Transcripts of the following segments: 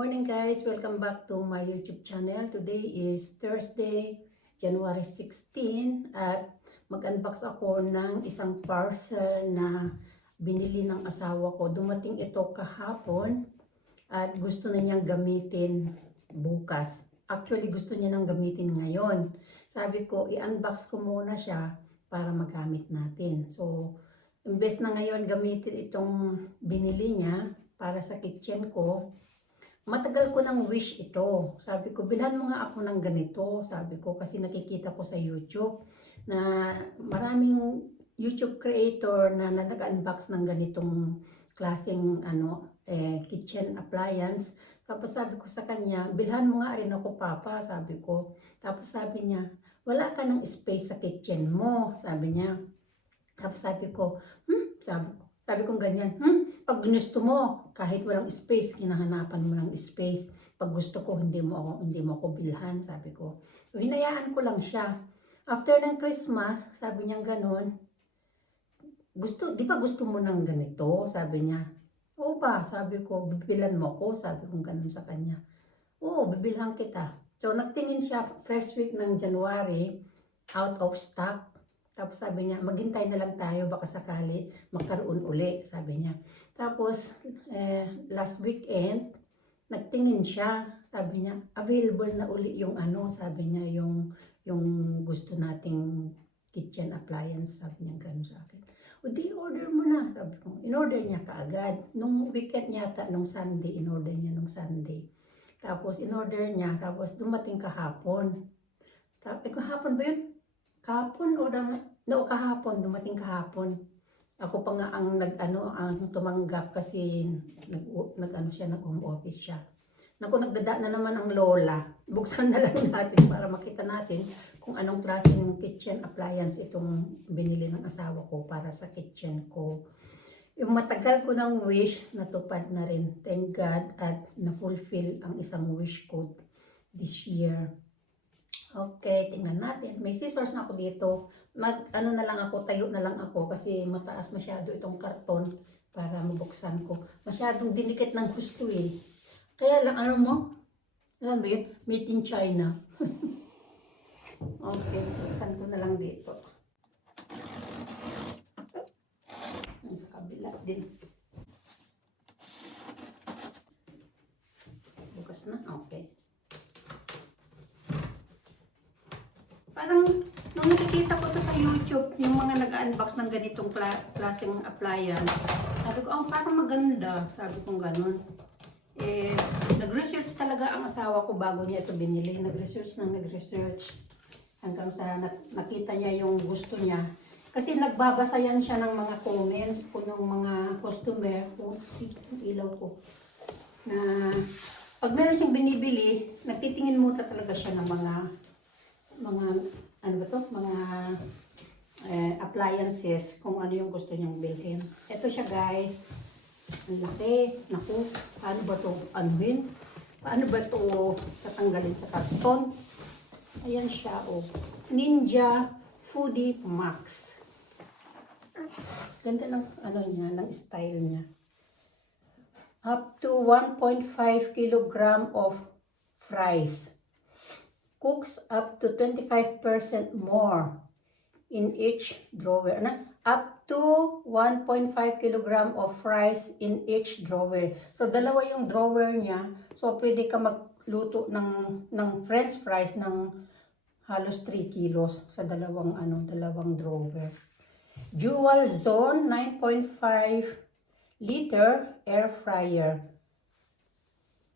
morning guys! Welcome back to my YouTube channel. Today is Thursday, January 16 at mag-unbox ako ng isang parcel na binili ng asawa ko. Dumating ito kahapon at gusto na niyang gamitin bukas. Actually gusto niya nang gamitin ngayon. Sabi ko i-unbox ko muna siya para magamit natin. So, imbes na ngayon gamitin itong binili niya para sa kitchen ko, matagal ko nang wish ito. Sabi ko, bilhan mo nga ako ng ganito. Sabi ko, kasi nakikita ko sa YouTube na maraming YouTube creator na nag-unbox ng ganitong klaseng kitchen appliance. Tapos sabi ko sa kanya, bilhan mo nga rin ako, Papa. Sabi ko. Tapos sabi niya, wala ka ng space sa kitchen mo. Sabi niya. Tapos sabi ko, sabi ko ganyan, pag gusto mo, kahit walang space, hinahanapan mo ng space. Pag gusto ko, hindi mo ako bilhan, sabi ko. So, hinayaan ko lang siya. After ng Christmas, sabi niya ganun, di ba gusto mo ng ganito? Sabi niya. Oo ba? Sabi ko, bibilan mo ko? Sabi ko ganun sa kanya. Oo, bibilhan kita. So, nagtingin siya first week ng January, out of stock. Tapos sabi niya, maghintay na lang tayo, baka sakali magkaroon uli, sabi niya. Tapos, last weekend, nagtingin siya, sabi niya, available na uli yung sabi niya, yung gusto nating kitchen appliance, sabi niya gano'n sa akin. O di, order mo na, sabi ko. In-order niya kaagad. Nung weekend yata, nung Sunday, in-order niya nung Sunday. Tapos, in-order niya, tapos dumating kahapon. Tapos, kahapon ba yun? Kahapon o kahapon, dumating kahapon. Ako pa nga ang ang tumanggap kasi nag-home office siya. Naku, nagdada na naman ang lola. Buksan na lang natin para makita natin kung anong klaseng kitchen appliance itong binili ng asawa ko para sa kitchen ko. Yung matagal ko ng wish, natupad na rin. Thank God at na-fulfill ang isang wish ko this year. Okay, tingnan natin. May scissors na ako dito. Na lang ako, tayo na lang ako kasi mataas masyado itong karton para mabuksan ko. Masyadong dinikit ng gusto eh. Kaya lang, alam ba yun? Made in China. Okay, buksan ko na lang dito. Sa kabila din. Bukas na? Okay. Parang, nung nakikita ko to sa YouTube, yung mga nag-unbox ng ganitong klaseng appliance, sabi ko, parang maganda. Sabi ko gano'n. Nag-research talaga ang asawa ko bago niya ito binili. Nag-research hanggang sa nakita niya yung gusto niya. Kasi nagbabasa yan siya ng mga comments po ng mga customer ko, ilaw ko, na pag meron siyang binibili, nagtitingin muna talaga siya ng mga appliances kung ano yung gusto niyang bilhin. Ito siya guys. Ang laki. Naku, paano ba ito anuhin? Paano ba ito tatanggalin sa karton? Ayan siya, Ninja Foodie Max. Ganda ng ng style niya. Up to 1.5 kilogram of fries. Cooks up to 25% more in each drawer. Up to 1.5 kilogram of fries in each drawer. So, dalawa yung drawer niya. So, pwede ka magluto ng french fries ng halos 3 kilos sa dalawang drawer. Dual zone 9.5 liter air fryer.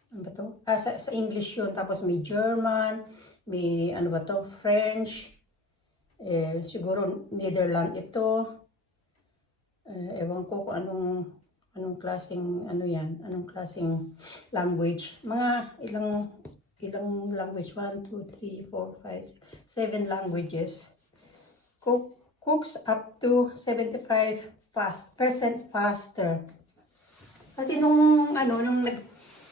Ano ba to? Sa English yun. Tapos may German, may French, siguro Netherlands ito. Ewan ko kung anong klaseng anong klaseng language. Mga ilang language, 1, 2, 3, 4, 5, 7 languages. Cooks up to 75% faster. Kasi nung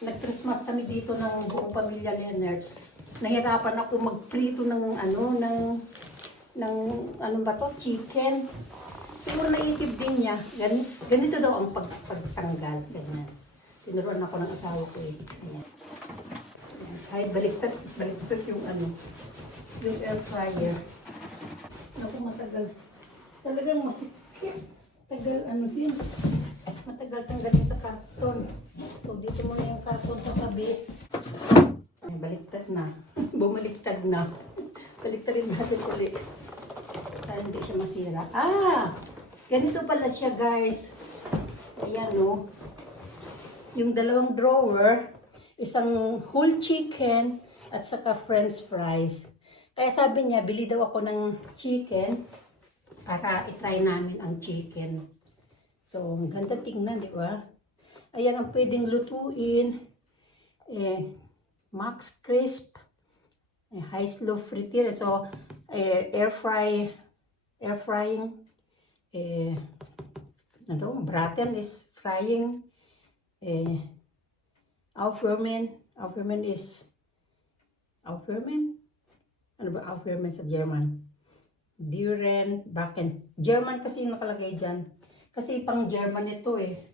nag-Christmas kami dito ng buong pamilya Leonards, nahirapan ako magprito ng chicken. Siguro naisip din niya, ganito daw ang pagtanggal. Ganyan. Tinuruan ako ng asawa ko eh. Ganyan. Ay, baliktad yung ano, yung air fryer. Naku, matagal. Talagang masikip. Tagal, ano din. Matagal tanggalin sa karton. So, dito muna yung karton sa tabi. Ay, baliktad na. Bumaliktad na. Baliktarin natin ulit. Para hindi siya masira. Ah! Ganito pala siya, guys. Ayan, no. Yung dalawang drawer, isang whole chicken at saka french fries. Kaya sabi niya, bili daw ako ng chicken para itry namin ang chicken. So, ang ganda tingnan, di ba? Ayan ang pwedeng lutuin. Max crisp. High slow fritter. So, air frying. Braten is frying. Aufwärmen is Aufwärmen? Ano ba Aufwärmen sa German? Düren, Backen. German kasi yung nakalagay dyan. Kasi pang German ito eh.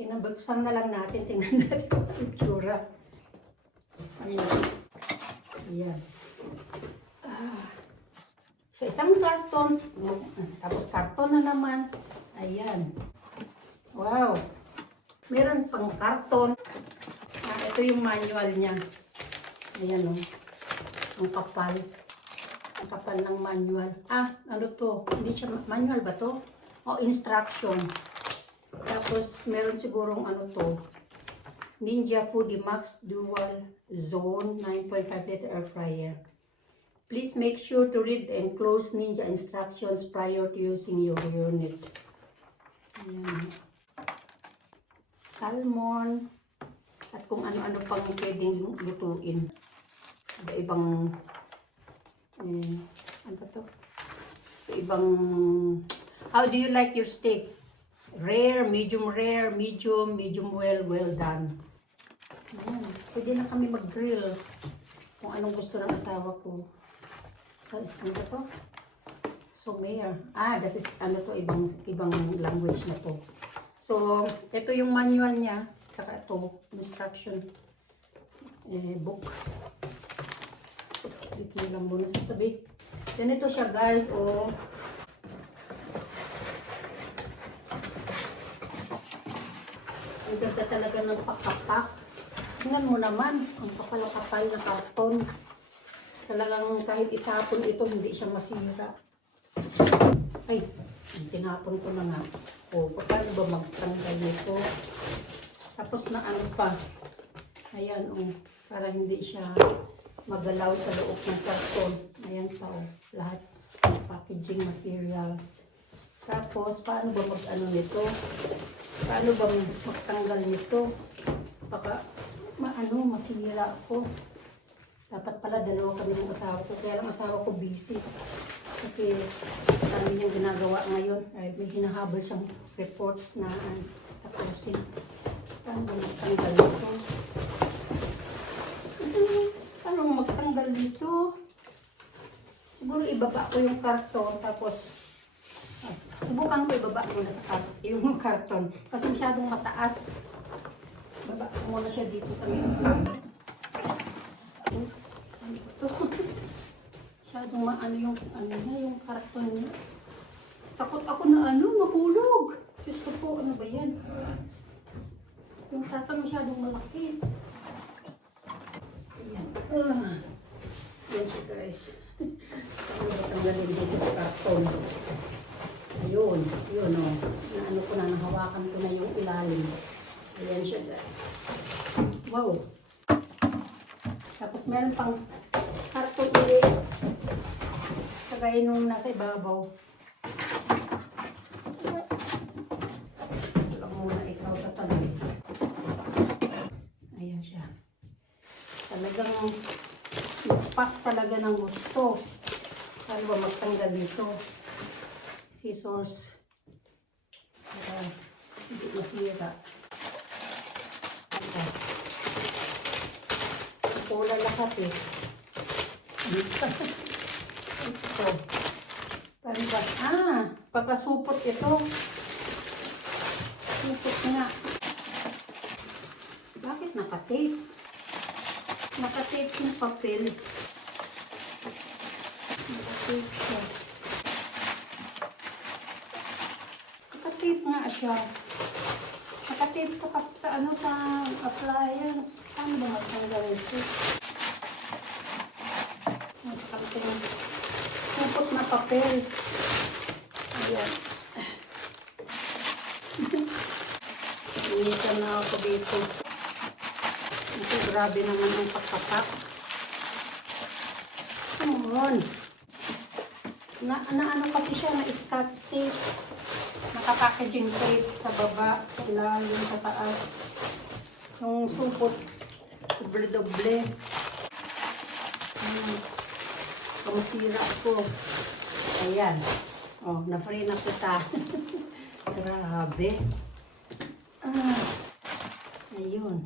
Tinabagsan na lang natin. Tingnan natin kung ang itsura. Ayan. Ayan. So, isang karton. Tapos karton na naman. Ayan. Wow. Meron pang karton. Ito yung manual niya. Ayan o. Ang kapal. Ang kapal ng manual. Ano to? Hindi siya manual ba to? O, instruction. Tapos, meron sigurong ano to. Ninja Foodie Max Dual Zone 9.5 liter air fryer. Please make sure to read the enclosed Ninja instructions prior to using your unit. Ayan. Salmon. At kung ano-ano pang pwedeng lutuin. Ibang ano to? Ibang, how do you like your steak? Rare, medium, medium well, well done. Ayan. Pwede na kami mag-grill kung anong gusto ng asawa ko. So, ano to? Somer. This is, ano to, ibang language na to. So, ito yung manual niya. Saka ito, instruction book. Dito lang muna sa tabi. Ganito siya, guys. Ang ganda talaga ng pakapak. Tingnan mo naman, ang kapal-kapal na karton. Talagang kahit itapon ito, hindi siya masira. Ay, tinapon ko na nga. Paano ba magtanggal nito? Tapos na ano pa. Ayan, para hindi siya magalaw sa loob ng karton. Ayan pa, lahat ng packaging materials. Tapos, paano ba mag-ano nito? Paano ba magtanggal nito? Baka, masira ako. Dapat pala, dalawa kami ng asawa ko. Kaya lang asawa ko busy. Kasi, dami niyang ginagawa ngayon. Ay, may hinahabol siyang reports na tapusin. Paano ba magtanggal nito? Paano magtanggal dito? Siguro ibaba ko yung karton. Tapos, subukan ko ibaba muna sa yung karton. Kasi masyadong mataas. Baba ko muna siya dito sa may ito. Masyadong maano yung karton niya. Takot ako na mahulog. Diyos ko po, ano ba yan? Yung karton masyadong malaki. Ayan. Yan siya, guys. Ano ba tanggalin dito sa karton? Ayun. Yun, naano ko na, nahawakan ko na yung ilalim. Ayan siya, guys. Wow. Tapos meron pang karton ulit. Kagaya nung nasa ibabaw. Ito muna ikaw sa tabi. Ayan siya. Talagang ipak talaga ng gusto. Paano ba magtanggal dito? Scissors. Hindi masira. Pula lahat eh. Dito. Ito. Paano ba? Pagkasupot ito. Supot nga. Bakit naka-tape? Nakatape yung papel. Nakatape siya. Nakatape nga siya. Nakatape sa ano sa appliance. Paano ba matanggal ito? Nakatape. Kupot na papel. Ayan. Initan na ako dito. Ito, grabe naman ang pagkapak. Come on. Ano kasi siya, na scotch tape. Naka-packaging tape sa baba, sa ilalim, sa taas. Yung supot, doble-doble. Kamasira ako. Ayan. Oh, na-free na kita. Grabe. Ayun.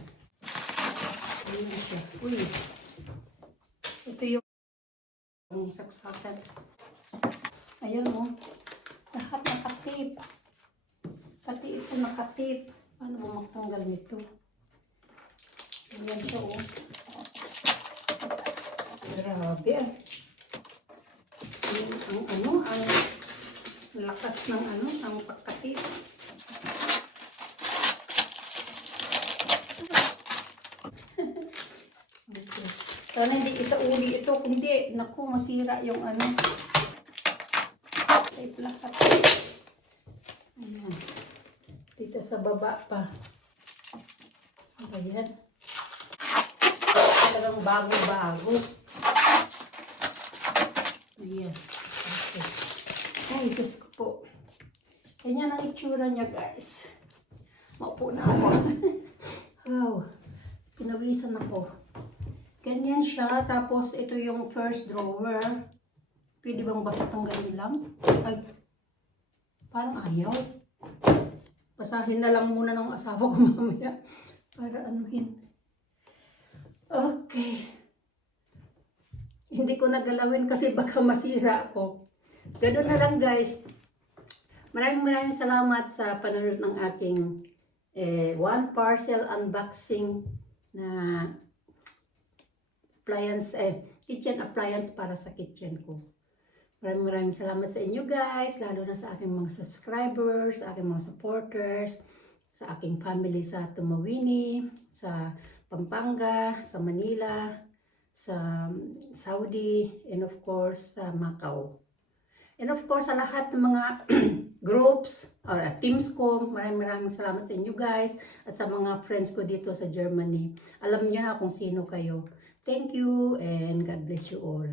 Ayun siya. Uy. Ito yung saksakan. Ayun oh. Lahat nakatip. Pati ito nakatip. Paano ba magtanggal nito? Ayan siya oh. Grabe ah. Ang lakas ng ang pagkatip. Okay. Sana hindi isauli ito. Hindi. Naku, masira yung tape lahat. Ayan. Dito sa baba pa. Ayan. Talagang bago-bago. Ayan. Okay. Ay, Diyos ko po. Ganyan ang itsura niya, guys. Maupo na ako. Wow. Pinawisan ako. Ganyan siya. Tapos, ito yung first drawer. Pwede bang basta tanggalin lang? Ay, parang ayaw. Basahin na lang muna ng asawa ko mamaya. Para anuhin. Okay. Hindi ko nagalawin kasi baka masira ako. Ganun na lang guys. Maraming salamat sa panonood ng aking one parcel unboxing na appliance, kitchen appliance para sa kitchen ko. Maraming salamat sa inyo guys, lalo na sa aking mga subscribers, sa aking mga supporters, sa aking family sa Tumawini, sa Pampanga, sa Manila, sa Saudi, and of course sa Macau. And of course sa lahat ng mga groups or teams ko, maraming salamat sa inyo guys at sa mga friends ko dito sa Germany. Alam niyo na kung sino kayo. Thank you and God bless you all.